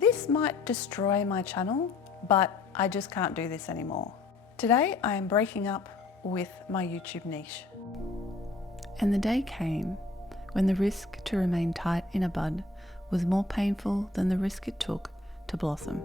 This might destroy my channel, but I just can't do this anymore. Today I am breaking up with my YouTube niche. And the day came when the risk to remain tight in a bud was more painful than the risk it took to blossom.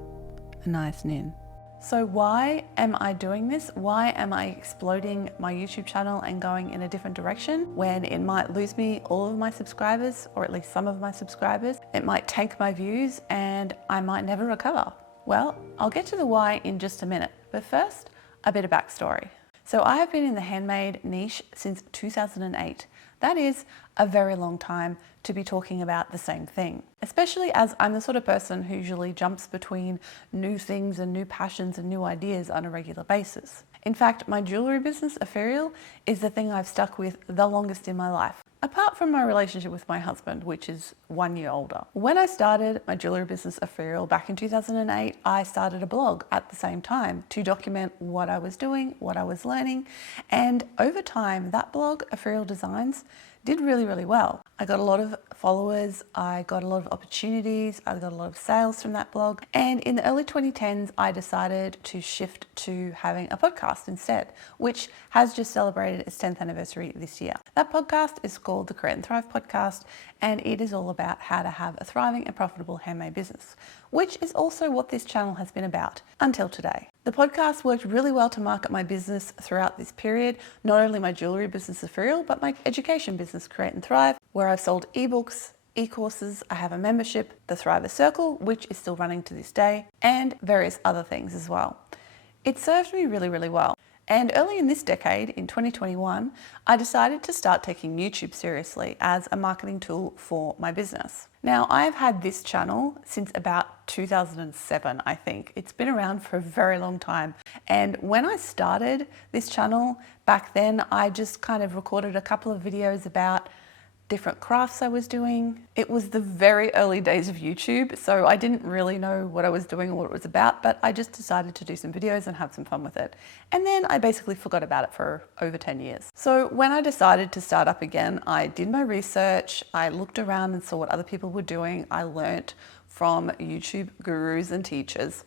Anais Nin. So why am I doing this? Why am I exploding my YouTube channel and going in a different direction when it might lose me all of my subscribers, or at least some of my subscribers? It might tank my views and I might never recover. Well, I'll get to the why in just a minute, but first, a bit of backstory. So I have been in the handmade niche since 2008. That is a very long time to be talking about the same thing, especially as I'm the sort of person who usually jumps between new things and new passions and new ideas on a regular basis. In fact, my jewelry business, Ethereal, is the thing I've stuck with the longest in my life, apart from my relationship with my husband, which is 1 year older. When I started my jewelry business, Ethereal, back in 2008, I started a blog at the same time to document what I was doing, what I was learning, and over time, that blog, Ethereal Designs, did really, really well. I got a lot of followers, I got a lot of opportunities, I got a lot of sales from that blog. And in the early 2010s, I decided to shift to having a podcast instead, which has just celebrated its 10th anniversary this year. That podcast is called the Create and Thrive Podcast, and it is all about how to have a thriving and profitable handmade business, which is also what this channel has been about until today. The podcast worked really well to market my business throughout this period, not only my jewelry business, Ethereal, but my education business, Create and Thrive, where I've sold ebooks, e-courses, I have a membership, the Thriver Circle, which is still running to this day, and various other things as well. It served me really, really well. And early in this decade, in 2021, I decided to start taking YouTube seriously as a marketing tool for my business. Now, I've had this channel since about 2007, I think. It's been around for a very long time. And when I started this channel back then, I just kind of recorded a couple of videos about different crafts I was doing. It was the very early days of YouTube, so I didn't really know what I was doing or what it was about, but I just decided to do some videos and have some fun with it. And then I basically forgot about it for over 10 years. So when I decided to start up again, I did my research, I looked around and saw what other people were doing. I learnt from YouTube gurus and teachers.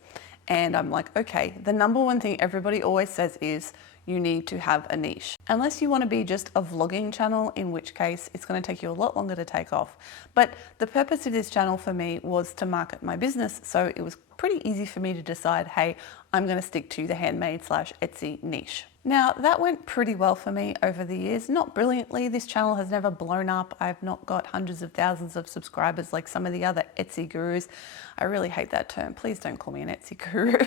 And I'm like, okay, the number one thing everybody always says is you need to have a niche. Unless you want to be just a vlogging channel, in which case it's going to take you a lot longer to take off. But the purpose of this channel for me was to market my business, so it was pretty easy for me to decide, hey, I'm going to stick to the handmade/Etsy niche. Now, that went pretty well for me over the years. Not brilliantly. This channel has never blown up. I've not got hundreds of thousands of subscribers like some of the other Etsy gurus. I really hate that term. Please don't call me an Etsy guru.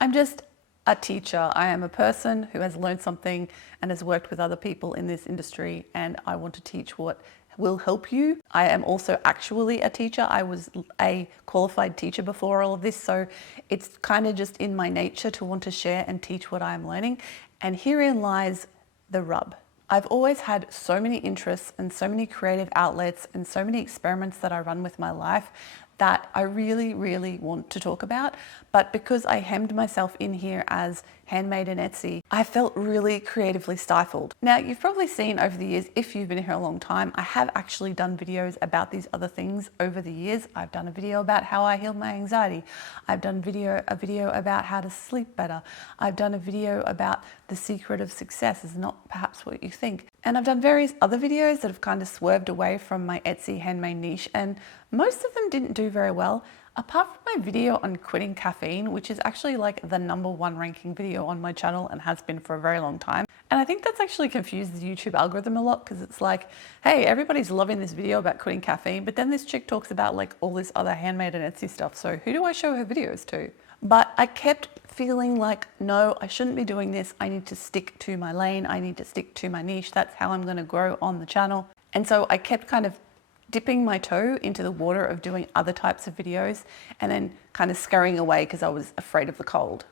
I'm just a teacher. I am a person who has learned something and has worked with other people in this industry, and I want to teach what will help you. I am also actually a teacher. I was a qualified teacher before all of this, so it's kind of just in my nature to want to share and teach what I'm learning. And herein lies the rub. I've always had so many interests and so many creative outlets and so many experiments that I run with my life that I really, really want to talk about. But because I hemmed myself in here as Handmade and Etsy, I felt really creatively stifled. Now, you've probably seen over the years, if you've been here a long time, I have actually done videos about these other things over the years. I've done a video about how I healed my anxiety. I've done a video about how to sleep better. I've done a video about the secret of success is not perhaps what you think. And I've done various other videos that have kind of swerved away from my Etsy handmade niche, and most of them didn't do very well. Apart from my video on quitting caffeine, which is actually like the #1 ranking video on my channel and has been for a very long time. And I think that's actually confused the YouTube algorithm a lot, because it's like, hey, everybody's loving this video about quitting caffeine, but then this chick talks about like all this other handmade and Etsy stuff. So who do I show her videos to? But I kept feeling like, no, I shouldn't be doing this. I need to stick to my lane. I need to stick to my niche. That's how I'm going to grow on the channel. And so I kept kind of dipping my toe into the water of doing other types of videos and then kind of scurrying away because I was afraid of the cold.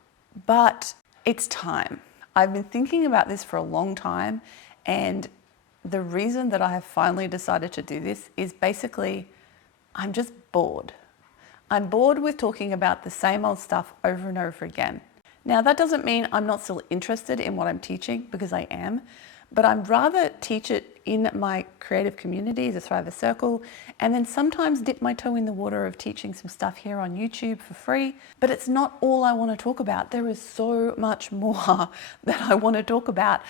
But it's time. I've been thinking about this for a long time, and the reason that I have finally decided to do this is basically I'm just bored. I'm bored with talking about the same old stuff over and over again. Now, that doesn't mean I'm not still interested in what I'm teaching, because I am, but I'd rather teach it in my creative community, the Thriver Circle, and then sometimes dip my toe in the water of teaching some stuff here on YouTube for free. But it's not all I want to talk about. There is so much more that I want to talk about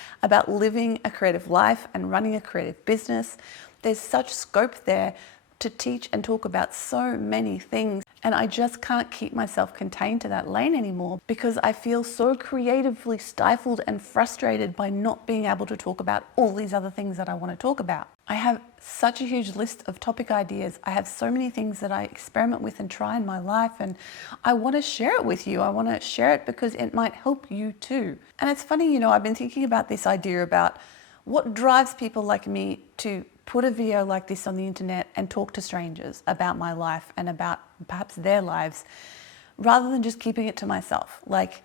living a creative life and running a creative business. There's such scope there to teach and talk about so many things, and I just can't keep myself contained to that lane anymore because I feel so creatively stifled and frustrated by not being able to talk about all these other things that I want to talk about. I have such a huge list of topic ideas. I have so many things that I experiment with and try in my life, and I want to share it with you. I want to share it because it might help you too. And it's funny, I've been thinking about this idea about what drives people like me to put a video like this on the internet and talk to strangers about my life and about perhaps their lives, rather than just keeping it to myself. Like,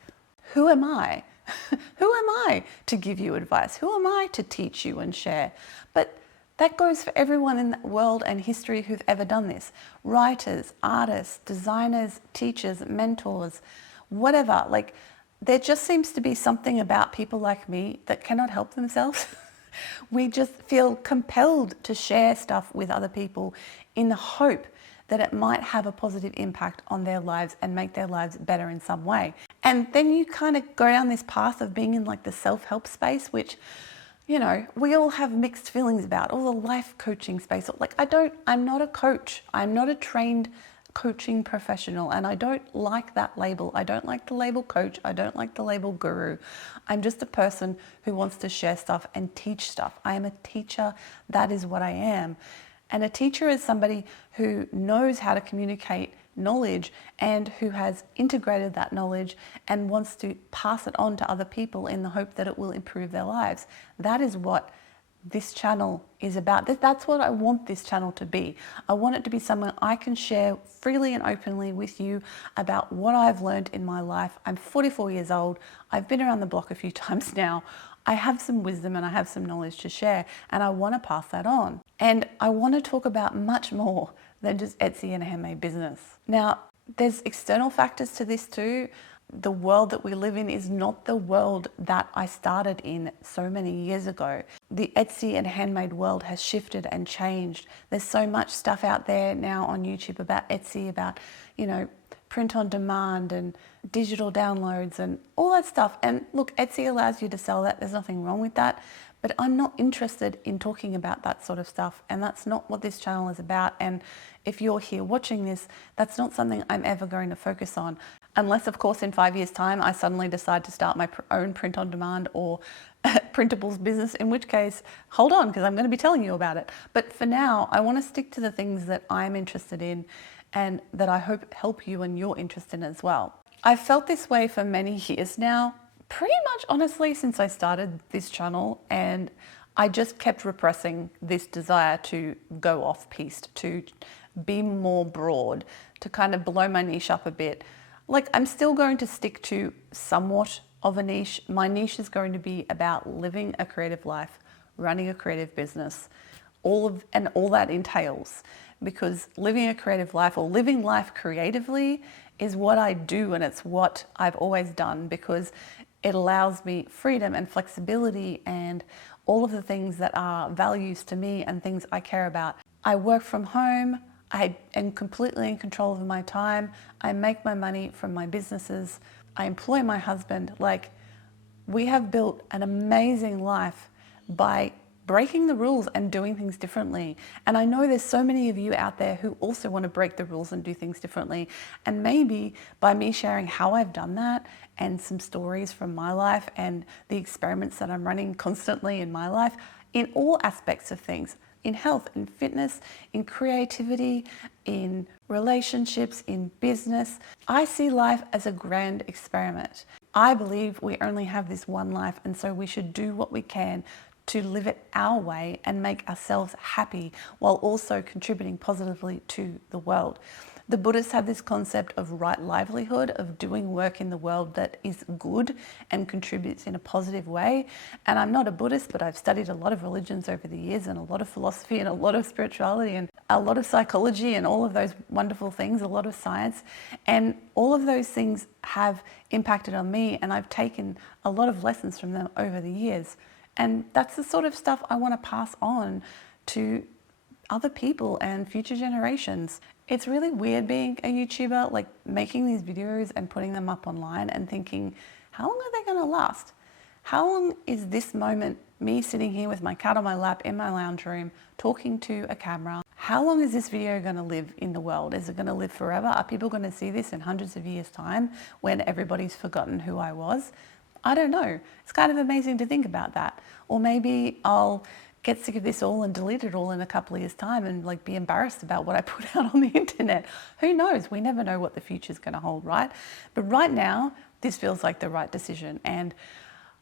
who am I? Who am I to give you advice? Who am I to teach you and share? But that goes for everyone in the world and history who've ever done this. Writers, artists, designers, teachers, mentors, whatever. Like, there just seems to be something about people like me that cannot help themselves. We just feel compelled to share stuff with other people in the hope that it might have a positive impact on their lives and make their lives better in some way. And then you kind of go down this path of being in like the self-help space, which, we all have mixed feelings about, all the life coaching space. Like, I'm not a coach. I'm not a trained coaching professional, and I don't like that label. I don't like the label coach. I don't like the label guru. I'm just a person who wants to share stuff and teach stuff. I am a teacher. That is what I am. And a teacher is somebody who knows how to communicate knowledge and who has integrated that knowledge and wants to pass it on to other people in the hope that it will improve their lives. That is what this channel is about. That's what I want this channel to be. I want it to be somewhere I can share freely and openly with you about what I've learned in my life. I'm 44 years old. I've been around the block a few times now. I have some wisdom and I have some knowledge to share, and I want to pass that on. And I want to talk about much more than just Etsy and a handmade business. Now, there's external factors to this too. The world that we live in is not the world that I started in so many years ago. The Etsy and handmade world has shifted and changed. There's so much stuff out there now on YouTube about Etsy, about, print on demand and digital downloads and all that stuff. And look, Etsy allows you to sell that. There's nothing wrong with that. But I'm not interested in talking about that sort of stuff. And that's not what this channel is about. And if you're here watching this, that's not something I'm ever going to focus on. Unless, of course, in 5 years' time, I suddenly decide to start my own print on demand or printables business, in which case, hold on, because I'm going to be telling you about it. But for now, I want to stick to the things that I'm interested in and that I hope help you and you're interested in as well. I've felt this way for many years now, pretty much honestly since I started this channel, and I just kept repressing this desire to go off-piste, to be more broad, to kind of blow my niche up a bit. Like, I'm still going to stick to somewhat of a niche. My niche is going to be about living a creative life, running a creative business, all that entails. Because living a creative life or living life creatively is what I do, and it's what I've always done because it allows me freedom and flexibility and all of the things that are values to me and things I care about. I work from home. I am completely in control of my time. I make my money from my businesses. I employ my husband. Like, we have built an amazing life by breaking the rules and doing things differently. And I know there's so many of you out there who also want to break the rules and do things differently. And maybe by me sharing how I've done that and some stories from my life and the experiments that I'm running constantly in my life, in all aspects of things, in health, in fitness, in creativity, in relationships, in business, I see life as a grand experiment. I believe we only have this one life, and so we should do what we can to live it our way and make ourselves happy while also contributing positively to the world. The Buddhists have this concept of right livelihood, of doing work in the world that is good and contributes in a positive way. And I'm not a Buddhist, but I've studied a lot of religions over the years and a lot of philosophy and a lot of spirituality and a lot of psychology and all of those wonderful things, a lot of science. And all of those things have impacted on me, and I've taken a lot of lessons from them over the years. And that's the sort of stuff I want to pass on to other people and future generations. It's really weird being a YouTuber, like making these videos and putting them up online and thinking, how long are they going to last? How long is this moment, me sitting here with my cat on my lap in my lounge room, talking to a camera? How long is this video going to live in the world? Is it going to live forever? Are people going to see this in hundreds of years' time when everybody's forgotten who I was? I don't know. It's kind of amazing to think about that. Or maybe I'll get sick of this all and delete it all in a couple of years' time and like be embarrassed about what I put out on the internet. Who knows? We never know what the future's going to hold, right? But right now, this feels like the right decision. And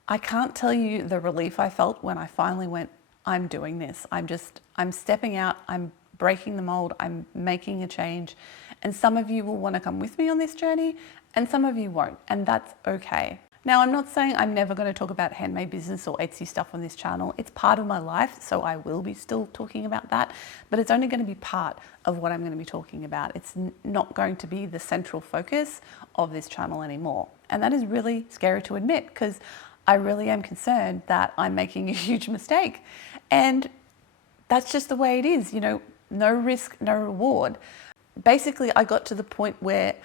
I can't tell you the relief I felt when I finally went, I'm doing this. I'm stepping out, I'm breaking the mold, I'm making a change. And some of you will want to come with me on this journey and some of you won't, and that's okay. Now, I'm not saying I'm never going to talk about handmade business or Etsy stuff on this channel. It's part of my life, so I will be still talking about that, but it's only going to be part of what I'm going to be talking about. It's not going to be the central focus of this channel anymore. And that is really scary to admit because I really am concerned that I'm making a huge mistake. And that's just the way it is, you know, no risk, no reward. Basically, I got to the point where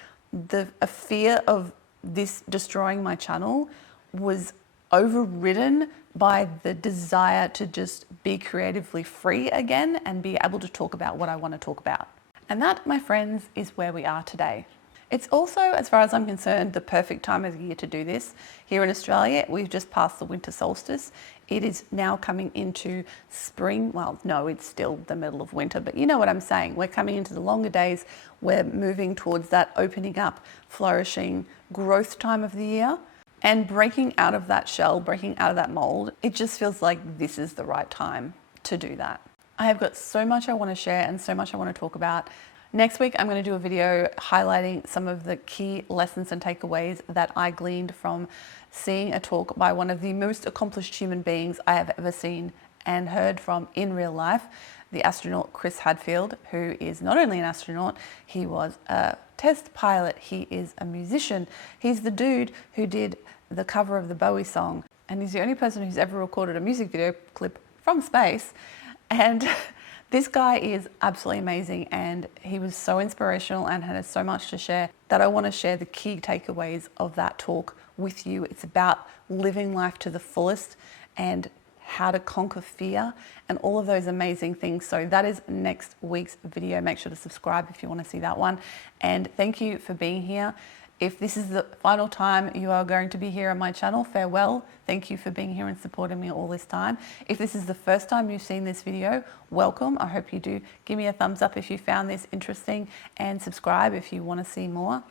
a fear of this destroying my channel was overridden by the desire to just be creatively free again and be able to talk about what I want to talk about. And that, my friends, is where we are today. It's also, as far as I'm concerned, the perfect time of the year to do this. Here in Australia, we've just passed the winter solstice. It is now coming into spring. Well, no, it's still the middle of winter, but you know what I'm saying. We're coming into the longer days. We're moving towards that opening up, flourishing, growth time of the year. And breaking out of that shell, breaking out of that mold, it just feels like this is the right time to do that. I have got so much I want to share and so much I want to talk about. Next week, I'm going to do a video highlighting some of the key lessons and takeaways that I gleaned from seeing a talk by one of the most accomplished human beings I have ever seen and heard from in real life, the astronaut Chris Hadfield, who is not only an astronaut, he was a test pilot, he is a musician, he's the dude who did the cover of the Bowie song, and he's the only person who's ever recorded a music video clip from space. And this guy is absolutely amazing, and he was so inspirational and had so much to share that I want to share the key takeaways of that talk with you. It's about living life to the fullest and how to conquer fear and all of those amazing things. So that is next week's video. Make sure to subscribe if you want to see that one. And thank you for being here. If this is the final time you are going to be here on my channel, farewell. Thank you for being here and supporting me all this time. If this is the first time you've seen this video, welcome. I hope you do. Give me a thumbs up if you found this interesting and subscribe if you want to see more.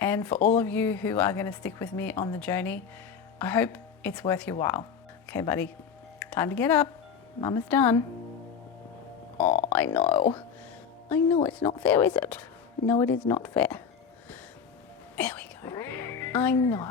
And for all of you who are going to stick with me on the journey, I hope it's worth your while. Okay, buddy, time to get up. Mama's done. Oh, I know. I know it's not fair, is it? No, it is not fair. There we go. I know.